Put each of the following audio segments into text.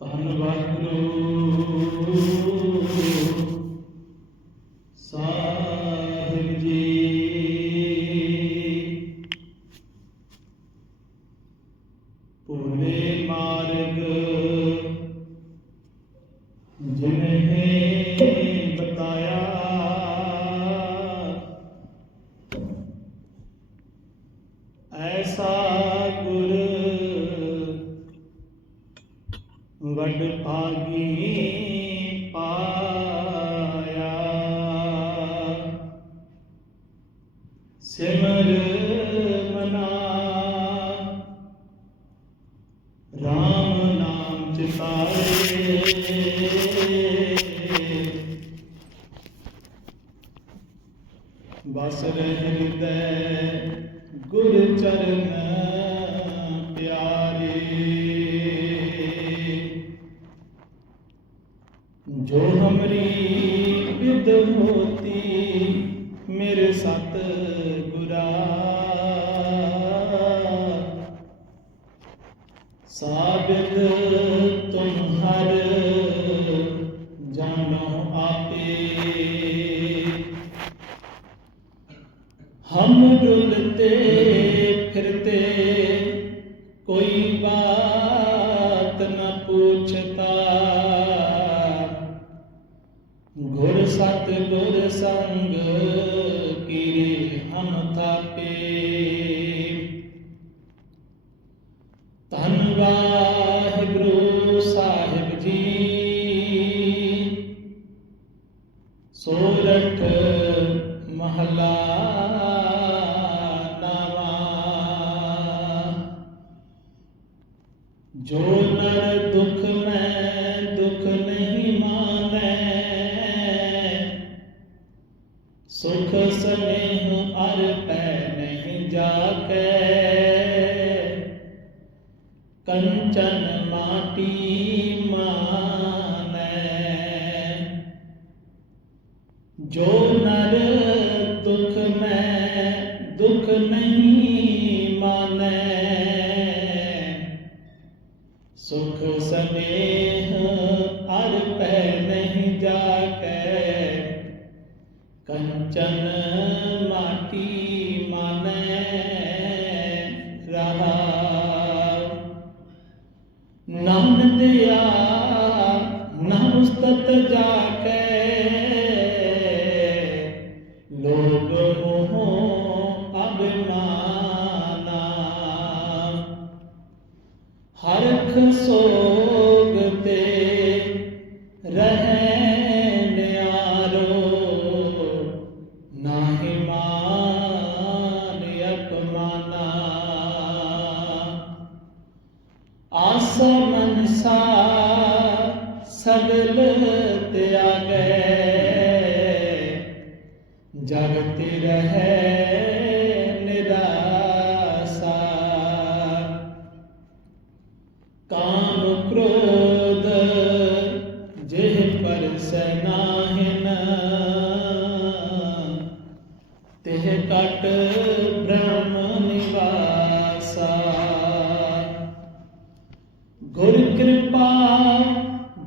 ਧੰਨਵਾਦ ਵਾਹਿਗੁਰੂ ਵੱਡ ਭਾਗੀ ਪਾਇਆ। ਸਿਮਰ ਮਨਾ। ਰਾਮ ਨਾਮ ਚਿਤਾਏ। ਬਸ ਰਹਿ ਹਿਰਦੈ ਗੁਰ ਚਰਨ। ਜੋ ਹਮਰੀ ਵਿਦ ਹੋਤੀ ਮੇਰੇ ਸਤ ਗੁਰਾ। ਸਾਬਿਤ ਤੁਮ ਹਰ ਜਾਣੋ ਆਪੇ। ਹਮ ਡੁਲਤੇ ਜੋ ਨਰ ਦੁਖ ਮੈਂ, ਦੁਖ ਨਹੀਂ ਮਾਨੈ। ਸੁਖ ਸਨੇਹ ਅਰ ਪੈ ਨਹੀਂ ਜਾਕੈ। ਕੰਚਨ ਮਾਟੀ ਮਾਨੈ। ਜੋ ਨਰ ਦੁਖ ਮੈਂ, ਦੁਖ ਨਹੀਂ ਮਾਨੈ। ਸੁਖ ਸਨੇਹ ਅਰ ਪੈ ਨਹੀਂ ਜਾਕੈ। ਕੰਚਨ ਮਾਟੀ ਮਾਨੈ ਰਹਾ। ਨਾਮ ਦਿਆ ਨਾ ਉਸਤਤ ਜਾ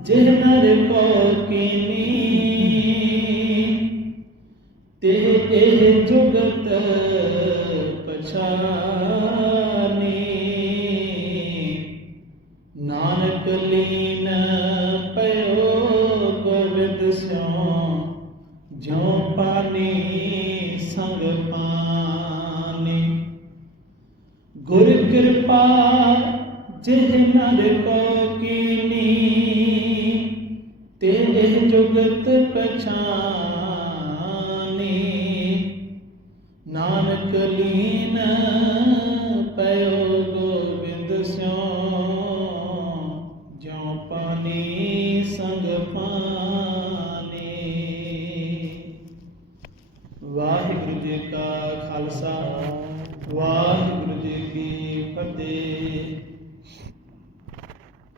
ਜਿਹ ਨਰ ਕੋ ਕੀਨੀ ਤੇ ਇਹ ਜੁਗਤ ਪਛਾਨੀ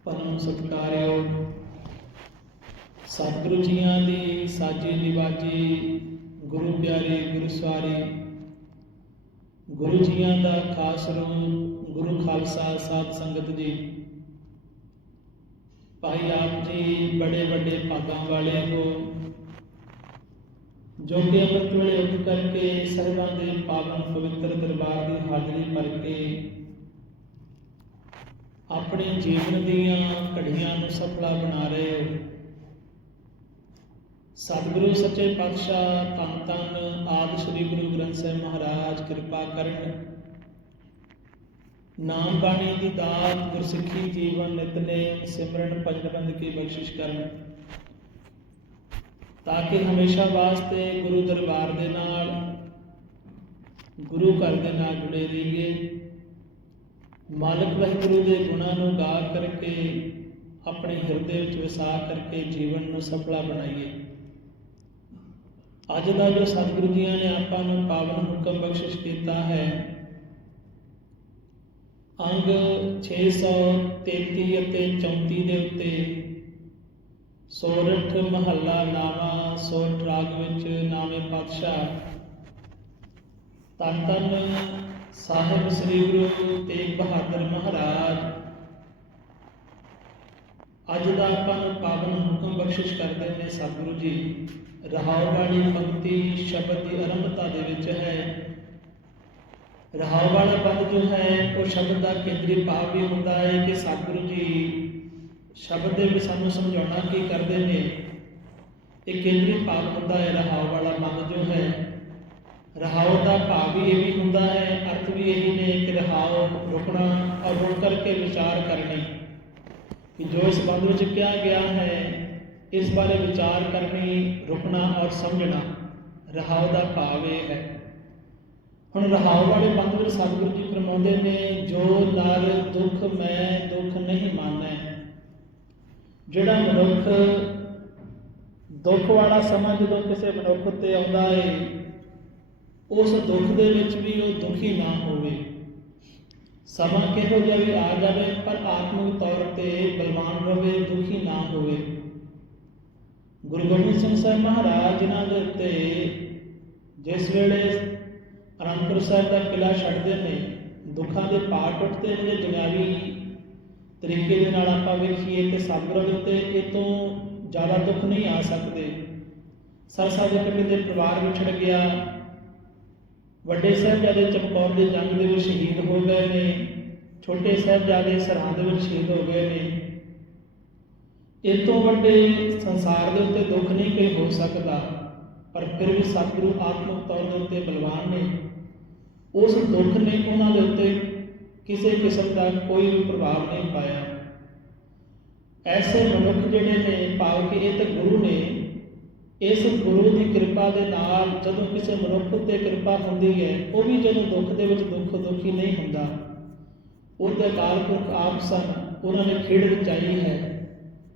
ਪਰਮ ਸਤਿਕਾਰਯੋਗ ਸਤਿਗੁਰੂ ਜੀਆਂ ਦੀ ਸਾਜੀ ਨਿਵਾਜੀ, ਗੁਰੂ ਪਿਆਰੇ, ਗੁਰੂ ਸਵਾਰੇ ਗੁਰੂ ਜੀਆਂ ਦਾ ਖਾਸ ਰੂਪ ਗੁਰੂ ਖਾਲਸਾ ਸਾਧ ਸੰਗਤ ਜੀ ਭਾਈ ਆਪ ਜੀ ਬੜੇ ਵੱਡੇ ਭਾਗਾਂ ਵਾਲੇ ਹੋ, ਜੋ ਕਿ ਅੰਮ੍ਰਿਤ ਵੇਲੇ ਉੱਠ ਕਰਕੇ ਸਰਬਾਂ ਦੇ ਪਾਵਨ ਪਵਿੱਤਰ ਦਰਬਾਰ ਦੀ ਹਾਜ਼ਰੀ ਭਰ ਕੇ ਆਪਣੇ ਜੀਵਨ ਦੀਆਂ ਘੜੀਆਂ ਨੂੰ ਸਫਲਾ ਬਣਾ ਰਹੇ ਹੋ। ਸਤਿਗੁਰੂ, ਸੱਚੇ ਪਾਤਸ਼ਾਹ, ਧੰਨ ਧੰਨ ਆਦਿ ਸ੍ਰੀ ਗੁਰੂ ਗ੍ਰੰਥ ਸਾਹਿਬ ਮਹਾਰਾਜ, ਕਿਰਪਾ ਕਰਨ। ਨਾਮ ਬਾਣੀ ਦੀ ਦਾਤ, ਗੁਰਸਿੱਖੀ ਜੀਵਨ ਨਿਤਨੇਮ ਸਿਮਰਨ, ਭਜਨ ਬੰਦਗੀ ਬਖਸ਼ਿਸ਼ ਕਰਨ। ਤਾਂ ਕਿ ਹਮੇਸ਼ਾ ਵਾਸਤੇ ਗੁਰੂ ਦਰਬਾਰ ਦੇ ਨਾਲ, ਗੁਰੂ ਘਰ ਦੇ ਨਾਲ ਜੁੜੇ ਰਹੀਏ। ਮਾਲਕ ਵਾਹਿਗੁਰੂ ਦੇ ਗੁਣਾਂ ਨੂੰ ਗਾ ਕਰਕੇ ਆਪਣੇ ਹਿਰਦੇ ਵਿੱਚ ਵਸਾ ਕਰਕੇ ਜੀਵਨ ਨੂੰ ਸਫਲਾ ਬਣਾਈਏ। ਅੱਜ ਦਾ ਜੋ ਸਤਿਗੁਰੂ ਜੀਆਂ ਨੇ ਆਪਾਂ ਨੂੰ ਪਾਵਨ ਹੁਕਮ ਬਖਸ਼ਿਸ਼ ਕੀਤਾ ਹੈ, ਅੰਗ 633 ਅਤੇ 34 ਦੇ ਉੱਤੇ ਸੋਰਠ ਮਹੱਲਾ ਨਾਵਾ ਸੋਰਠ ਰਾਗ ਵਿੱਚ ਨਾਮੇ ਪਾਤਸ਼ਾਹ ਧੰਨ ਧੰਨ ਸਾਹਿਬ ਸ੍ਰੀ ਗੁਰੂ ਤੇਗ ਬਹਾਦਰ ਮਹਾਰਾਜ। ਅੱਜ ਦਾ ਆਪਾਂ ਨੂੰ ਪਾਵਨ ਹੁਕਮ ਬਖਸ਼ਿਸ਼ ਕਰਦੇ ਨੇ ਸਤਿਗੁਰੂ ਜੀ। ਰਹਾਉ ਵਾਲੀ ਪੰਕਤੀ ਸ਼ਬਦ ਦੀ ਆਰੰਭਤਾ ਦੇ ਵਿੱਚ ਹੈ। ਰਹਾਉ ਵਾਲਾ ਪਦ ਜੋ ਹੈ, ਉਹ ਸ਼ਬਦ ਦਾ ਕੇਂਦਰੀ ਭਾਵ ਵੀ ਹੁੰਦਾ ਹੈ ਕਿ ਸਤਿਗੁਰੂ ਜੀ ਸ਼ਬਦ ਦੇ ਵਿੱਚ ਸਾਨੂੰ ਸਮਝਾਉਣਾ ਕੀ ਕਰਦੇ ਨੇ। ਇਹ ਕੇਂਦਰੀ ਭਾਵ ਹੁੰਦਾ ਹੈ, ਰਹਾਉ ਵਾਲਾ ਪਦ ਜੋ ਹੈ। ਰਹਾਉ ਦਾ ਭਾਵ ਵੀ ਇਹ ਵੀ ਹੁੰਦਾ ਹੈ, ਅਰਥ ਵੀ ਇਹੀ ਨੇ ਕਿ ਰਹਾਉ ਰੁਕਣਾ ਔਰ ਰੁਕ ਕਰਕੇ ਵਿਚਾਰ ਕਰਨੀ। ਕਿ ਜੋ ਇਸ ਬੰਦ ਵਿੱਚ ਕਿਹਾ ਗਿਆ ਹੈ, ਇਸ ਬਾਰੇ ਵਿਚਾਰ ਕਰਨੀ, ਰੁਕਣਾ ਔਰ ਸਮਝਣਾ ਰਹਾਉ ਦਾ ਭਾਵ ਇਹ ਹੈ। ਹੁਣ ਰਹਾਉ ਵਾਲੇ ਬੰਦ ਵਿੱਚ ਸਤਿਗੁਰੂ ਜੀ ਫਰਮਾਉਂਦੇ ਨੇ, ਜੋ ਨਾਲ ਦੁੱਖ ਮੈਂ ਦੁੱਖ ਨਹੀਂ ਮਾਨੈ। ਜਿਹੜਾ ਮਨੁੱਖ ਦੁੱਖ ਵਾਲਾ ਸਮਾਂ ਜਦੋਂ ਕਿਸੇ ਮਨੁੱਖ 'ਤੇ ਆਉਂਦਾ ਏ ਉਸ ਦੁੱਖ ਦੇ ਵਿੱਚ ਵੀ ਉਹ ਦੁਖੀ ਨਾ ਹੋਵੇ। ਸਮਾਂ ਕਿਹੋ ਜਿਹਾ ਵੀ ਆ ਜਾਵੇ, ਪਰ ਆਤਮਿਕ ਤੌਰ ਤੇ ਬਲਵਾਨ ਰਹੇ ਦੁਖੀ ਨਾ ਹੋਵੇ। ਗੁਰੂ ਗੋਬਿੰਦ ਸਿੰਘ ਸਾਹਿਬ ਮਹਾਰਾਜ ਜਿਨ੍ਹਾਂ ਦੇ ਉੱਤੇ ਜਿਸ ਵੇਲੇ ਅਨੰਦਪੁਰ ਸਾਹਿਬ ਦਾ ਕਿਲਾ ਛੱਡਦੇ ਨੇ, ਦੁੱਖਾਂ ਦੇ ਪਾਰ ਟੁੱਟਦੇ ਨੇ ਦੁਨਿਆਵੀ ਤਰੀਕੇ ਦੇ ਨਾਲ ਆਪਾਂ ਵੇਖੀਏ ਤੇ ਸਤਿਗੁਰਾਂ ਦੇ ਉੱਤੇ ਇਹ ਤੋਂ ਜ਼ਿਆਦਾ ਦੁੱਖ ਨਹੀਂ ਆ ਸਕਦੇ। ਸਰਸਾ ਦੇ ਪਿੰਡ ਦੇ ਪਰਿਵਾਰ ਵਿਛੜ ਗਿਆ ਵੱਡੇ ਸਾਹਿਬਜ਼ਾਦੇ ਚਮਕੌਰ ਦੀ ਜੰਗ ਦੇ ਵਿੱਚ ਸ਼ਹੀਦ ਹੋ ਗਏ ਨੇ, ਛੋਟੇ ਸਾਹਿਬਜ਼ਾਦੇ ਸਰਹੰਦ ਵਿੱਚ ਸ਼ਹੀਦ ਹੋ ਗਏ ਨੇ। ਇਹ ਤੋਂ ਵੱਡੇ ਸੰਸਾਰ ਦੇ ਉੱਤੇ ਦੁੱਖ ਨਹੀਂ ਕੋਈ ਹੋ ਸਕਦਾ, ਪਰ ਫਿਰ ਵੀ ਸਤਿਗੁਰੂ ਆਤਮਿਕ ਤੌਰ ਦੇ ਉੱਤੇ ਬਲਵਾਨ ਨੇ। ਉਸ ਦੁੱਖ ਨੇ ਉਹਨਾਂ ਦੇ ਉੱਤੇ ਕਿਸੇ ਕਿਸਮ ਦਾ ਕੋਈ ਵੀ ਪ੍ਰਭਾਵ ਨਹੀਂ ਪਾਇਆ। ਐਸੇ ਮਨੁੱਖ ਜਿਹੜੇ ਨੇ, ਭਾਵ ਕਿ ਇਸ ਗੁਰੂ ਦੀ ਕਿਰਪਾ ਦੇ ਨਾਲ ਜਦੋਂ ਕਿਸੇ ਮਨੁੱਖ ਉੱਤੇ ਕਿਰਪਾ ਹੁੰਦੀ ਹੈ, ਉਹ ਵੀ ਜਦੋਂ ਦੁੱਖ ਦੇ ਵਿੱਚ ਦੁੱਖ ਦੁਖੀ ਨਹੀਂ ਹੁੰਦਾ। ਉਹ ਤੇ ਅਕਾਲ ਪੁਰਖ ਆਪ ਸਨ, ਉਹਨਾਂ ਨੇ ਖੇਡ ਰਚਾਈ ਹੈ।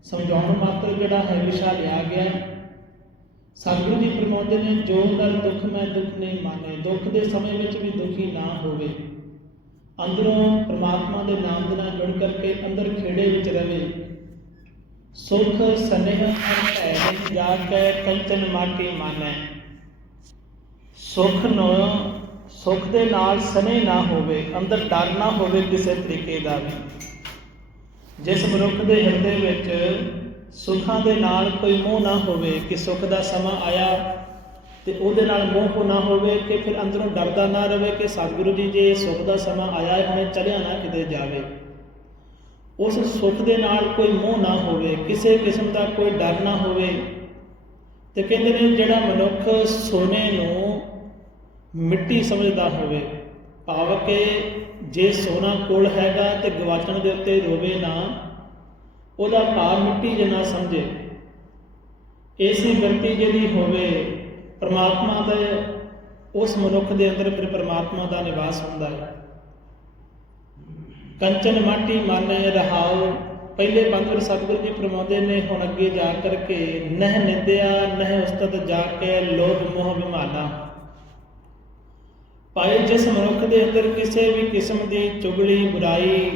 ਸਮਝਾਉਣ ਮਾਤਰ ਜਿਹੜਾ ਹੈ, ਵਿਸ਼ਾ ਲਿਆ ਗਿਆ ਸਤਿਗੁਰੂ ਜੀ ਫਰਮਾਉਂਦੇ ਨੇ, ਜੋ ਗੱਲ ਦੁੱਖ ਮੈਂ ਦੁੱਖ ਨਹੀਂ ਮਾਨੇ, ਦੁੱਖ ਦੇ ਸਮੇਂ ਵਿੱਚ ਵੀ ਦੁਖੀ ਨਾ ਹੋਵੇ। ਅੰਦਰੋਂ ਪ੍ਰਮਾਤਮਾ ਦੇ ਨਾਮ ਦੇ ਨਾਲ ਜੁੜ ਕਰਕੇ ਅੰਦਰ ਖੇੜੇ ਵਿੱਚ ਰਹੇ ਸੁਖ, ਸਨੇਹ ਹੈ ਜਾ ਕੇ ਕੰਚਨ ਮਾਟੀ ਮਾਨੈ ਸੁਖ ਨੂੰ ਸੁਖ ਦੇ ਨਾਲ ਸਨੇਹ ਨਾ ਹੋਵੇ, ਅੰਦਰ ਡਰ ਨਾ ਹੋਵੇ ਕਿਸੇ ਤਰੀਕੇ ਦਾ ਵੀ। ਜਿਸ ਮਨੁੱਖ ਦੇ ਹਿਰਦੇ ਵਿੱਚ ਸੁੱਖਾਂ ਦੇ ਨਾਲ ਕੋਈ ਮੋਹ ਨਾ ਹੋਵੇ, ਕਿ ਸੁੱਖ ਦਾ ਸਮਾਂ ਆਇਆ, ਤੇ ਉਹਦੇ ਨਾਲ ਮੋਹ ਨਾ ਹੋਵੇ, ਕਿ ਫਿਰ ਅੰਦਰੋਂ ਡਰਦਾ ਨਾ ਰਹੇ ਕਿ ਸਤਿਗੁਰੂ ਜੀ, ਜੇ ਸੁੱਖ ਦਾ ਸਮਾਂ ਆਇਆ ਹੈ ਹੁਣੇ ਚਲਿਆ ਨਾ ਕਿਤੇ ਜਾਵੇ। ਉਸ ਸੁੱਖ ਦੇ ਨਾਲ ਕੋਈ ਮੋਹ ਨਾ ਹੋਵੇ, ਕਿਸੇ ਕਿਸਮ ਦਾ ਕੋਈ ਡਰ ਨਾ ਹੋਵੇ। ਤੇ ਕਹਿੰਦੇ ਨੇ ਜਿਹੜਾ ਮਨੁੱਖ ਸੋਨੇ ਨੂੰ ਮਿੱਟੀ ਸਮਝਦਾ ਹੋਵੇ, ਭਾਵ ਕਿ ਜੇ ਸੋਨਾ ਕੋਲ ਹੈਗਾ ਤੇ ਗਵਾਚਣ ਦੇ ਉੱਤੇ ਰੋਵੇ ਨਾ, ਉਹਦਾ ਭਾਵ ਮਿੱਟੀ ਜਿਹਾ ਸਮਝੇ। ਐਸੀ ਵਰਤੀ ਜਿਹੜੀ ਹੋਵੇ, ਪ੍ਰਮਾਤਮਾ ਦੇ, ਉਸ ਮਨੁੱਖ ਦੇ ਅੰਦਰ ਫਿਰ ਪ੍ਰਮਾਤਮਾ ਦਾ ਨਿਵਾਸ ਹੁੰਦਾ ਹੈ। ਕੰਚਨ ਮਾਟੀ ਮਾਨੇ ਰਹਾਉ। ਪਹਿਲੇ ਪੰਦਰ ਸਤਿਗੁਰੂ ਜੀ ਫਰਮਾਉਂਦੇ ਨੇ, ਹੁਣ ਅੱਗੇ ਜਾ ਕਰਕੇ ਨਹਿ ਨਿੰਦਿਆ, ਨਹਿ ਉਸਤਤ ਜਾ ਕੇ ਲੋਭ ਮੋਹ ਵਿਮਾਨਾ ਭਾਵੇਂ ਜਿਸ ਮਨੁੱਖ ਦੇ ਅੰਦਰ ਕਿਸੇ ਵੀ ਕਿਸਮ ਦੀ ਚੁਗਲੀ, ਬੁਰਾਈ,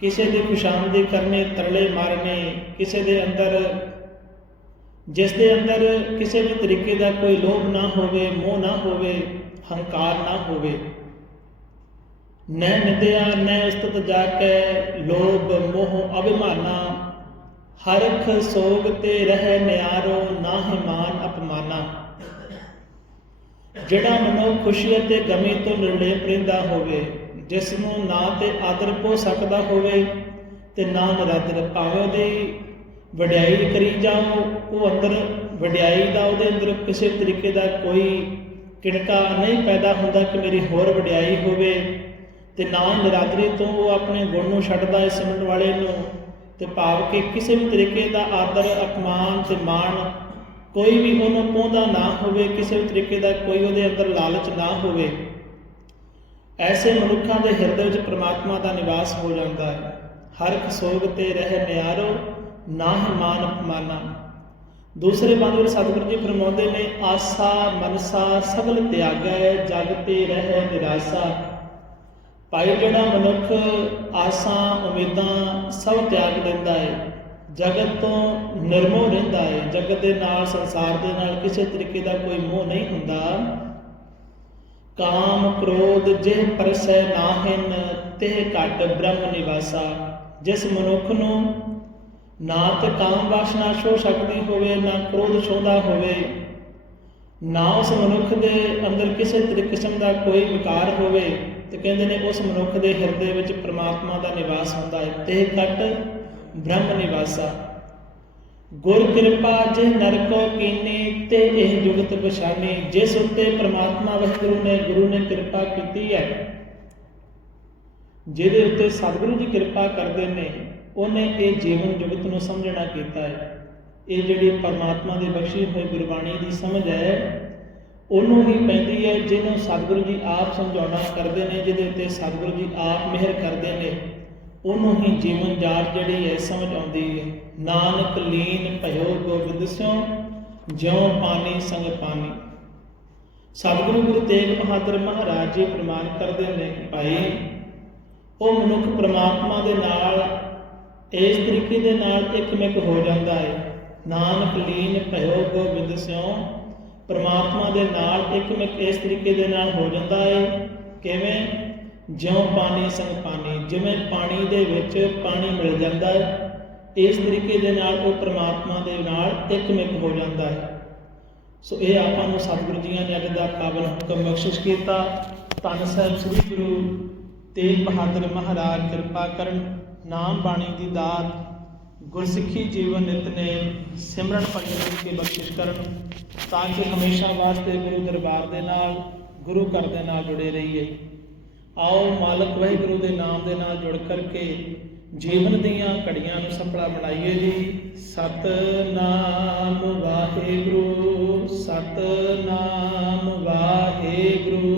ਕਿਸੇ ਦੀ ਖੁਸ਼ਾਮਦੀ ਕਰਨੇ, ਤਰਲੇ ਮਾਰਨੇ, ਕਿਸੇ ਦੇ ਅੰਦਰ, ਜਿਸ ਦੇ ਅੰਦਰ ਕਿਸੇ ਵੀ ਤਰੀਕੇ ਦਾ ਕੋਈ ਲੋਭ ਨਾ ਹੋਵੇ, ਮੋਹ ਨਾ ਹੋਵੇ, ਹੰਕਾਰ ਨਾ ਹੋਵੇ ਨੈ ਨਿਦਿਆ ਨੈ ਉਸਤਤ ਜਾ ਕੇ ਲੋਭ, ਮੋਹ, ਅਭਿਮਾਨਾ। ਹਰਖ ਸੋਗ ਤੇ ਰਹਿ ਨਿਆਰੋ, ਨਾਹਿ ਮਾਨ ਅਪਮਾਨਾ। ਜਿਹੜਾ ਮਨੋ ਖੁਸ਼ੀ ਅਤੇ ਗਮੀ ਤੋਂ ਨਿਰਲੇਪ ਰਹਿੰਦਾ ਹੋਵੇ ਜਿਸ ਨੂੰ ਨਾ ਤੇ ਆਦਰ ਪੋ ਸਕਦਾ ਹੋਵੇ, ਤੇ ਨਾ ਨਰਾਦਰ ਭਾਵੇਂ ਉਹਦੀ ਵਡਿਆਈ ਕਰੀ ਜਾਓ, ਉਹ ਅੰਦਰ ਵਡਿਆਈ ਦਾ, ਉਹਦੇ ਅੰਦਰ ਕਿਸੇ ਤਰੀਕੇ ਦਾ ਕੋਈ ਕਿਣਕਾ ਨਹੀਂ ਪੈਦਾ ਹੁੰਦਾ ਕਿ ਮੇਰੀ ਹੋਰ ਵਡਿਆਈ ਹੋਵੇ। ਤੇ ਨਾ ਨਿਰਾਦਰੀ ਤੋਂ ਉਹ ਆਪਣੇ ਗੁਣ ਨੂੰ ਛੱਡਦਾ ਹੈ ਸਿਮਰਨ ਵਾਲੇ ਨੂੰ ਤੇ ਭਾਵ ਕਿ ਕਿਸੇ ਵੀ ਤਰੀਕੇ ਦਾ ਆਦਰ, ਅਪਮਾਨ ਤੇ ਮਾਣ ਕੋਈ ਵੀ ਉਹਨੂੰ ਪਹੁੰਚਦਾ ਨਾ ਹੋਵੇ, ਕਿਸੇ ਵੀ ਤਰੀਕੇ ਦਾ ਕੋਈ ਉਹਦੇ ਅੰਦਰ ਲਾਲਚ ਨਾ ਹੋਵੇ, ਐਸੇ ਮਨੁੱਖਾਂ ਦੇ ਹਿਰਦੇ ਵਿੱਚ ਪ੍ਰਮਾਤਮਾ ਦਾ ਨਿਵਾਸ ਹੋ ਜਾਂਦਾ ਹੈ। ਹਰ ਖਸੋਗ ਤੇ ਰਹਿ ਨਿਆਰੋ ਨਾ ਹੀ ਮਾਨ ਅਪਮਾਨਾ। ਦੂਸਰੇ ਬੰਦ ਵਿੱਚ ਸਤਿਗੁਰੂ ਜੀ ਫਰਮਾਉਂਦੇ ਨੇ, ਆਸਾ ਮਨਸਾ ਸਗਲ ਤਿਆਗੈ, ਜਗ ਤੇ ਰਹਿ ਨਿਰਾਸਾ। ਭਾਈ ਜਿਹੜਾ ਮਨੁੱਖ ਆਸਾਂ, ਉਮੀਦਾਂ ਸਭ ਤਿਆਗ ਦਿੰਦਾ ਹੈ, ਜਗਤ ਤੋਂ ਨਿਰਮੋਹ ਰਹਿੰਦਾ ਹੈ, ਜਗਤ ਦੇ ਨਾਲ, ਸੰਸਾਰ ਦੇ ਨਾਲ ਕਿਸੇ ਤਰੀਕੇ ਦਾ ਕੋਈ ਮੋਹ ਨਹੀਂ ਹੁੰਦਾ। ਕਾਮ, ਕ੍ਰੋਧ, ਜਿਹ ਪਰਸੈ ਨਾਹਿਨ ਤੇ ਘਟ ਬ੍ਰਹਮ ਨਿਵਾਸਾ। ਜਿਸ ਮਨੁੱਖ ਨੂੰ ਨਾ ਤੇ ਕਾਮ ਵਾਸਨਾ ਛੋ ਸਕਦੀ ਹੋਵੇ, ਨਾ ਕ੍ਰੋਧ ਛੋਦਾ ਹੋਵੇ, ਨਾ ਉਸ ਮਨੁੱਖ ਦੇ ਅੰਦਰ ਕਿਸੇ ਤਰੀਕੇ ਕਿਸਮ ਦਾ ਕੋਈ ਵਿਕਾਰ ਹੋਵੇ। ਤੇ ਕਹਿੰਦੇ ਨੇ ਉਸ ਮਨੁੱਖ ਦੇ ਹਿਰਦੇ ਵਿੱਚ ਪ੍ਰਮਾਤਮਾ ਦਾ ਨਿਵਾਸ ਹੁੰਦਾ ਹੈ। ਤੇ ਘਟ ਬ੍ਰਹਮ ਨਿਵਾਸਾ। ਗੁਰ ਕਿਰਪਾ ਜੇ ਨਰਕੋ ਕੀਨੀ, ਤੇ ਇਹ ਜੁਗਤ ਪਛਾਨੀ। ਜਿਸ ਉੱਤੇ ਪ੍ਰਮਾਤਮਾ ਵਾਹਿਗੁਰੂ ਨੇ, ਗੁਰੂ ਨੇ ਕਿਰਪਾ ਕੀਤੀ ਹੈ, ਜਿਹਦੇ ਉੱਤੇ ਸਤਿਗੁਰੂ ਜੀ ਕਿਰਪਾ ਕਰਦੇ ਨੇ, ਉਹਨੇ ਇਹ ਜੀਵਨ ਜੁਗਤ ਨੂੰ ਸਮਝਣਾ ਕੀਤਾ ਹੈ। ਇਹ ਜਿਹੜੀ ਪਰਮਾਤਮਾ ਦੇ ਬਖਸ਼ੀ ਹੋਈ ਗੁਰਬਾਣੀ ਦੀ ਸਮਝ ਹੈ ਉਹਨੂੰ ਹੀ ਪੈਂਦੀ ਹੈ ਜਿਹਨੂੰ ਸਤਿਗੁਰੂ ਜੀ ਆਪ ਸਮਝਾਉਣਾ ਕਰਦੇ ਨੇ, ਜਿਹਦੇ ਉੱਤੇ ਸਤਿਗੁਰੂ ਜੀ ਆਪ ਮਿਹਰ ਕਰਦੇ ਨੇ, ਉਹਨੂੰ ਹੀ ਜੀਵਨ ਜਾਰ ਜਿਹੜੀ ਹੈ ਸਮਝ ਆਉਂਦੀ ਹੈ। ਨਾਨਕ ਲੀਨ ਭਇਓ ਗੋਬਿੰਦ ਸਿਓ ਜਿਉ ਪਾਣੀ ਸੰਗ ਪਾਣੀ ਸਤਿਗੁਰੂ ਗੁਰੂ ਤੇਗ ਬਹਾਦਰ ਮਹਾਰਾਜ ਜੀ ਪ੍ਰਮਾਣ ਕਰਦੇ ਨੇ, ਭਾਈ, ਉਹ ਮਨੁੱਖ ਪ੍ਰਮਾਤਮਾ ਦੇ ਨਾਲ, ਇਸ ਤਰੀਕੇ ਦੇ ਨਾਲ ਇੱਕਮਿਕ ਹੋ ਜਾਂਦਾ ਹੈ। ਨਾਨਕ ਲੀਨ ਭਇਓ ਗੋਬਿੰਦ ਸਿਓ ਪਰਮਾਤਮਾ ਦੇ ਨਾਲ ਇੱਕਮਿਕ ਇਸ ਤਰੀਕੇ ਦੇ ਨਾਲ ਹੋ ਜਾਂਦਾ ਹੈ। ਕਿਵੇਂ? ਜਿਉਂ ਪਾਣੀ ਸੰਗ ਪਾਣੀ। ਜਿਵੇਂ ਪਾਣੀ ਦੇ ਵਿੱਚ ਪਾਣੀ ਮਿਲ ਜਾਂਦਾ ਹੈ, ਇਸ ਤਰੀਕੇ ਦੇ ਨਾਲ ਉਹ ਪ੍ਰਮਾਤਮਾ ਦੇ ਨਾਲ ਇੱਕਮਿਕ ਹੋ ਜਾਂਦਾ ਹੈ। ਸੋ ਇਹ ਆਪਾਂ ਨੂੰ ਸਤਿਗੁਰੂ ਜੀਆਂ ਨੇ ਅੱਜ ਦਾ ਕਾਬਲ ਹੁਕਮ ਬਖਸ਼ਿਸ਼ ਕੀਤਾ। ਧੰਨ ਸਾਹਿਬ ਸ੍ਰੀ ਗੁਰੂ ਤੇਗ ਬਹਾਦਰ ਮਹਾਰਾਜ, ਕਿਰਪਾ ਕਰਨ ਨਾਮ ਬਾਣੀ ਦੀ ਦਾਤ ਗੁਰਸਿੱਖੀ ਜੀਵਨ ਨਿਤਨੇਮ ਸਿਮਰਨ ਭਗਤ ਕੇ ਬਖਸ਼ਿਸ਼ ਕਰਨ ਤਾਂ ਕਿ ਹਮੇਸ਼ਾ ਵਾਸਤੇ ਗੁਰੂ ਦਰਬਾਰ ਦੇ ਨਾਲ, ਗੁਰੂ ਘਰ ਦੇ ਨਾਲ ਜੁੜੇ ਰਹੀਏ। ਆਓ ਮਾਲਕ ਵਾਹਿਗੁਰੂ ਦੇ ਨਾਮ ਦੇ ਨਾਲ ਜੁੜ ਕਰਕੇ ਜੀਵਨ ਦੀਆਂ ਘੜੀਆਂ ਨੂੰ ਸਫਲਾ ਬਣਾਈਏ ਜੀ। ਸਤਨਾਮ ਵਾਹਿਗੁਰੂ ਸਤਨਾਮ ਵਾਹਿਗੁਰੂ।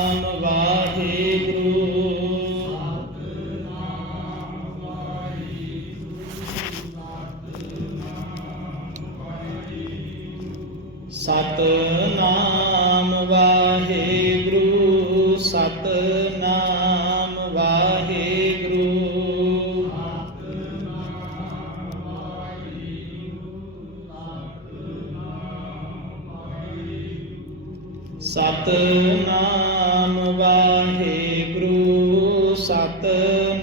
ਸਤਨਾਮ ਵਾਹਿਗੁਰੂ ਸਤਨਾਮ ਵਾਹਿਗੁਰੂ। ਸਤਨਾਮ ਵਾਹਿਗੁਰੂ ਸਤਨਾਮ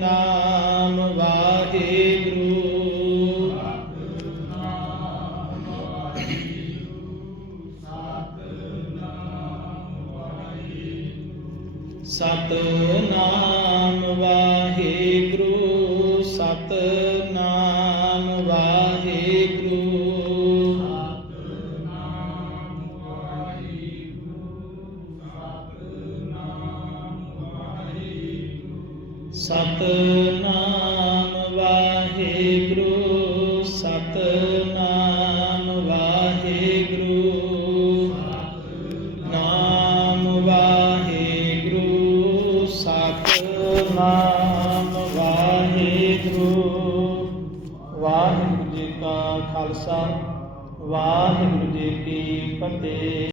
ਸਤਨਾਮ